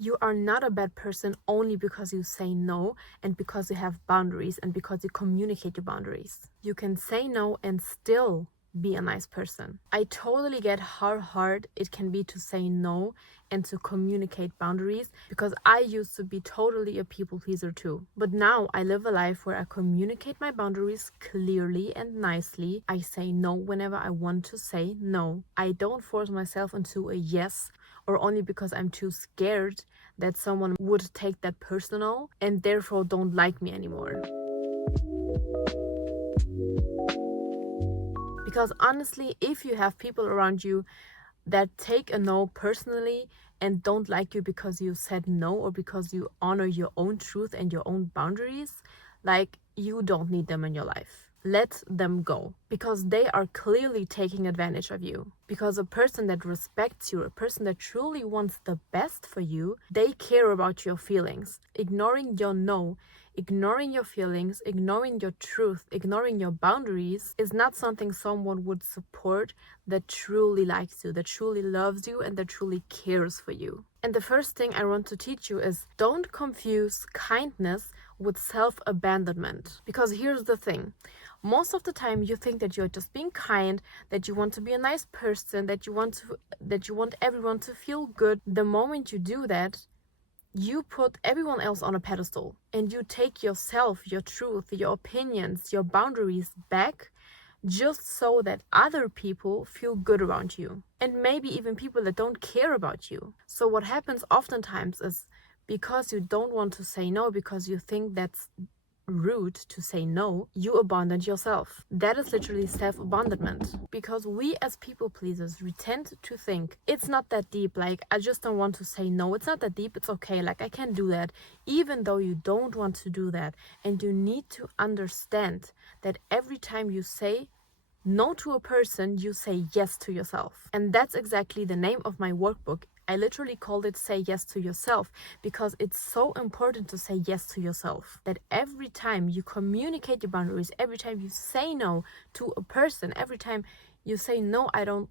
You are not a bad person only because you say no and because you have boundaries and because you communicate your boundaries. You can say no and still be a nice person. I totally get how hard it can be to say no and to communicate boundaries, because I used to be totally a people pleaser too. But now I live a life where I communicate my boundaries clearly and nicely. I say no whenever I want to say no. I don't force myself into a yes, or only because I'm too scared that someone would take that personal and therefore don't like me anymore. Because honestly, if you have people around you that take a no personally and don't like you because you said no or because you honor your own truth and your own boundaries, like, you don't need them in your life. Let them go, because they are clearly taking advantage of you. Because a person that respects you, a person that truly wants the best for you, they care about your feelings. Ignoring your no, ignoring your feelings, ignoring your truth, ignoring your boundaries is not something someone would support that truly likes you, that truly loves you, and that truly cares for you. And the first thing I want to teach you is, don't confuse kindness with self-abandonment. Because here's the thing. Most of the time you think that you're just being kind, that you want to be a nice person, that you want everyone to feel good. The moment you do that, you put everyone else on a pedestal and you take yourself, your truth, your opinions, your boundaries back, just so that other people feel good around you, and maybe even people that don't care about you. So what happens oftentimes is, because you don't want to say no, because you think that's rude to say no, you abandon yourself. That is literally self-abandonment. Because we as people pleasers, we tend to think it's not that deep, like, I just don't want to say no, it's not that deep, it's okay, like, I can do that, even though you don't want to do that. And you need to understand that every time you say no to a person, you say yes to yourself. And that's exactly the name of my workbook. I literally called it Say Yes to Yourself, because it's so important to say yes to yourself. That every time you communicate your boundaries, every time you say no to a person, every time you say no, I don't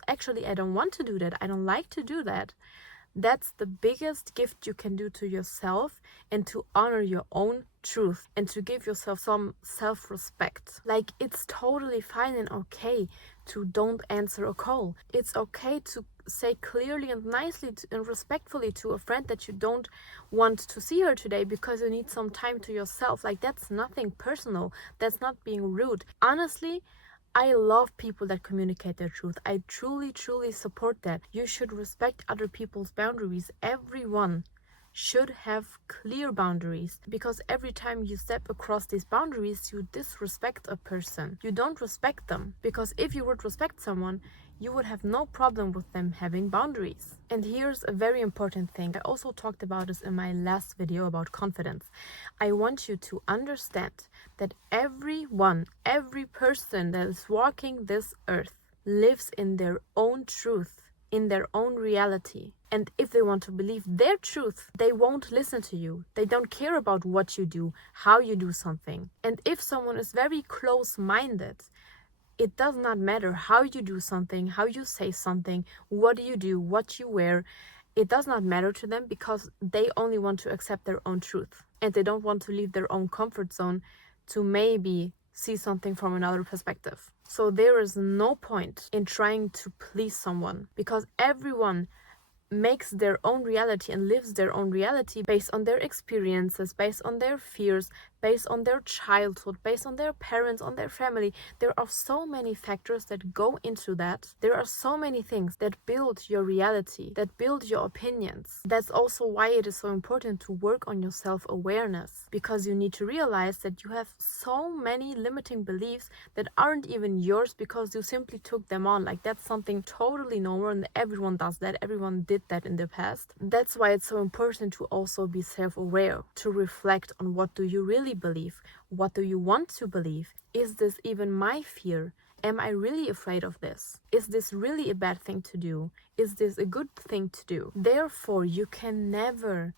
want to do that, I don't like to do that. That's the biggest gift you can do to yourself, and to honor your own truth and to give yourself some self-respect. Like, it's totally fine and okay to don't answer a call. It's okay to say clearly and nicely and respectfully to a friend that you don't want to see her today because you need some time to yourself. Like, that's nothing personal. That's not being rude. Honestly, I love people that communicate their truth. I truly, truly support that. You should respect other people's boundaries. Everyone should have clear boundaries, because every time you step across these boundaries, you disrespect a person. You don't respect them, because if you would respect someone, you would have no problem with them having boundaries. And here's a very important thing. I also talked about this in my last video about confidence. I want you to understand that every person that is walking this earth lives in their own truth, in their own reality. And if they want to believe their truth, they won't listen to you. They don't care about what you do, how you do something. And if someone is very close-minded, it does not matter how you do something, how you say something, what you do, what you wear. It does not matter to them, because they only want to accept their own truth. And they don't want to leave their own comfort zone to maybe see something from another perspective. So there is no point in trying to please someone, because everyone makes their own reality and lives their own reality based on their experiences, based on their fears, based on their childhood, based on their parents, on their family. There are so many factors that go into that. There are so many things that build your reality, that build your opinions. That's also why it is so important to work on your self-awareness, because you need to realize that you have so many limiting beliefs that aren't even yours, because you simply took them on. Like, that's something totally normal, and everyone does that. Everyone did that in the past. That's why it's so important to also be self-aware, to reflect on, what do you really believe? What do you want to believe? Is this even my fear? Am I really afraid of this? Is this really a bad thing to do? Is this a good thing to do? Therefore, you can never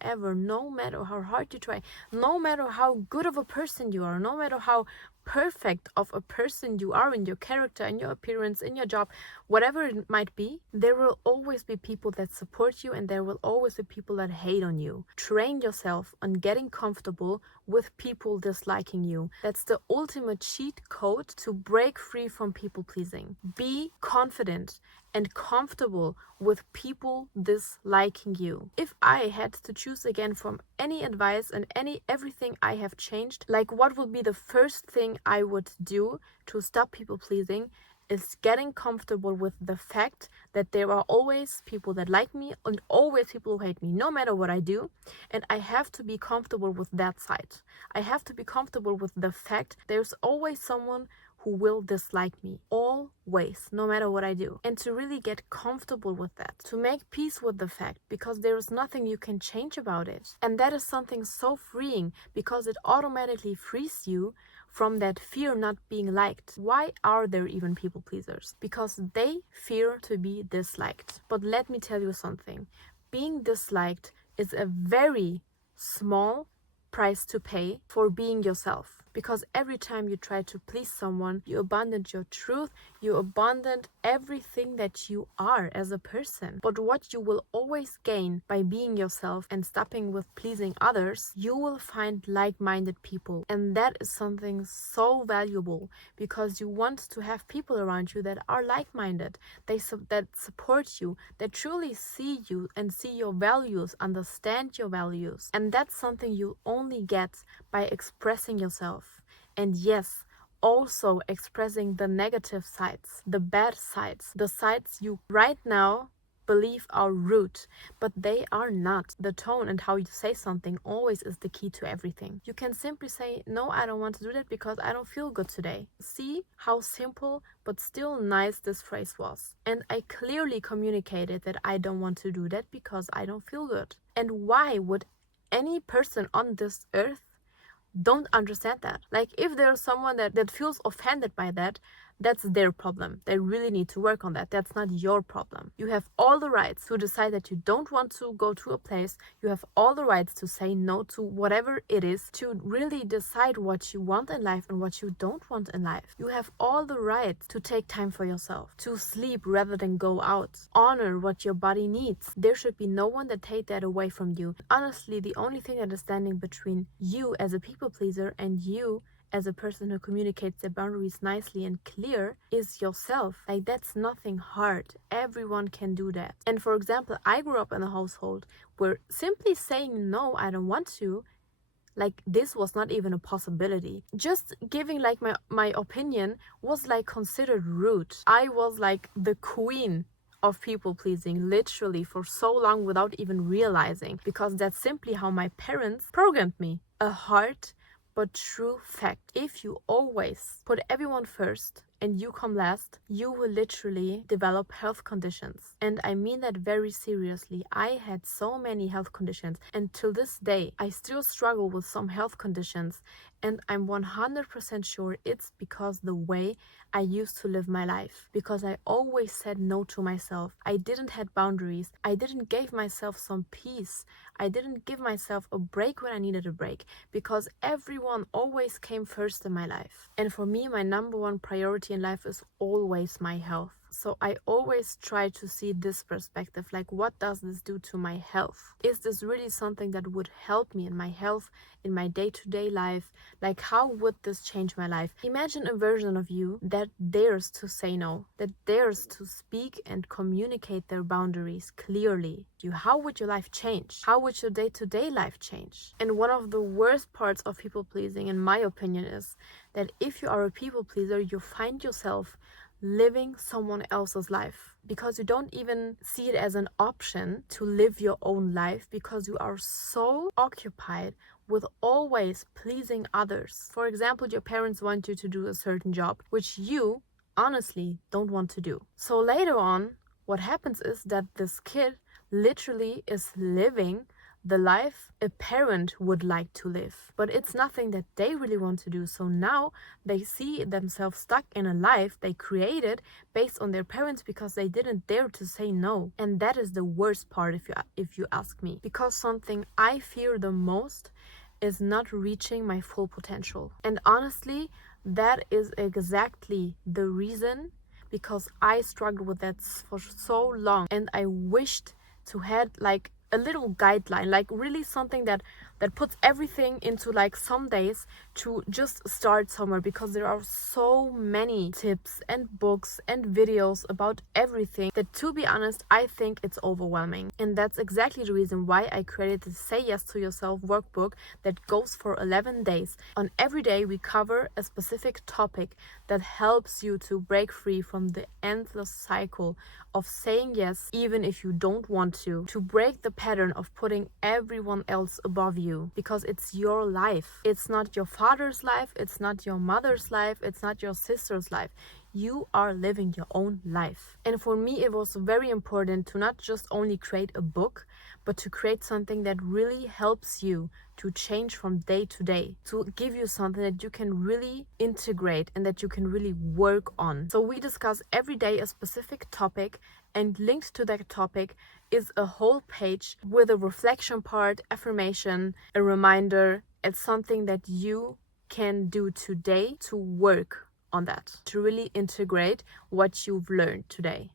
ever, no matter how hard you try, no matter how good of a person you are, no matter how perfect of a person you are in your character, in your appearance, in your job, whatever it might be, there will always be people that support you and there will always be people that hate on you. Train yourself on getting comfortable with people disliking you. That's the ultimate cheat code to break free from people pleasing. Be confident and comfortable with people disliking you. If I had to choose again from any advice and everything I have changed, like what would be the first thing I would do to stop people pleasing, is getting comfortable with the fact that there are always people that like me and always people who hate me, no matter what I do. And I have to be comfortable with that side. I have to be comfortable with the fact there's always someone who will dislike me, always, no matter what I do. And to really get comfortable with that, to make peace with the fact, because there is nothing you can change about it. And that is something so freeing, because it automatically frees you from that fear not being liked. Why are there even people pleasers? Because they fear to be disliked. But let me tell you something. Being disliked is a very small price to pay for being yourself. Because every time you try to please someone, you abandon your truth, you abandon everything that you are as a person. But what you will always gain by being yourself and stopping with pleasing others, you will find like-minded people. And that is something so valuable, because you want to have people around you that are like-minded, that support you, that truly see you and see your values, understand your values. And that's something you only get by expressing yourself. And yes, also expressing the negative sides, the bad sides, the sides you right now believe are rude, but they are not. The tone and how you say something always is the key to everything. You can simply say, no, I don't want to do that because I don't feel good today. See how simple but still nice this phrase was. And I clearly communicated that I don't want to do that because I don't feel good. And why would any person on this earth don't understand that? Like, if there's someone that feels offended by that, that's their problem. They really need to work on that. That's not your problem. You have all the rights to decide that you don't want to go to a place. You have all the rights to say no to whatever it is, to really decide what you want in life and what you don't want in life. You have all the rights to take time for yourself, to sleep rather than go out. Honor what your body needs. There should be no one that take that away from you. Honestly, the only thing that is standing between you as a people pleaser and you as a person who communicates their boundaries nicely and clear is yourself. Like, that's nothing hard. Everyone can do that. And for example, I grew up in a household where simply saying no, I don't want to, like, this was not even a possibility. Just giving like my opinion was like considered rude. I was like the queen of people pleasing, literally, for so long without even realizing, because that's simply how my parents programmed me. A hard but true fact. If you always put everyone first and you come last, you will literally develop health conditions. And I mean that very seriously. I had so many health conditions, and till this day, I still struggle with some health conditions. And I'm 100% sure it's because the way I used to live my life. Because I always said no to myself. I didn't have boundaries. I didn't give myself some peace. I didn't give myself a break when I needed a break. Because everyone always came first in my life. And for me, my number one priority in life is always my health. So I always try to see this perspective, like, what does this do to my health? Is this really something that would help me in my health, in my day-to-day life? Like, how would this change my life? Imagine a version of you that dares to say no, that dares to speak and communicate their boundaries clearly. How would your life change? How would your day-to-day life change? And one of the worst parts of people pleasing, in my opinion, is that if you are a people pleaser, you find yourself living someone else's life, because you don't even see it as an option to live your own life, because you are so occupied with always pleasing others. For example, your parents want you to do a certain job, which you honestly don't want to do. So later on, what happens is that this kid literally is living the life a parent would like to live, but it's nothing that they really want to do. So now they see themselves stuck in a life they created based on their parents, because they didn't dare to say no. And that is the worst part, if you ask me, because something I fear the most is not reaching my full potential. And honestly, that is exactly the reason, because I struggled with that for so long, and I wished to had like a little guideline, like really something that puts everything into like some days to just start somewhere, because there are so many tips and books and videos about everything that, to be honest, I think it's overwhelming. And that's exactly the reason why I created the Say Yes to Yourself workbook that goes for 11 days. On every day we cover a specific topic that helps you to break free from the endless cycle of saying yes even if you don't want to break the pattern of putting everyone else above you, because it's your life. It's not your father's life, it's not your mother's life, it's not your sister's life. You are living your own life. And for me, it was very important to not just only create a book, but to create something that really helps you to change from day to day, to give you something that you can really integrate and that you can really work on. So we discuss every day a specific topic, and linked to that topic is a whole page with a reflection part, affirmation, a reminder, and something that you can do today to work on that, to really integrate what you've learned today.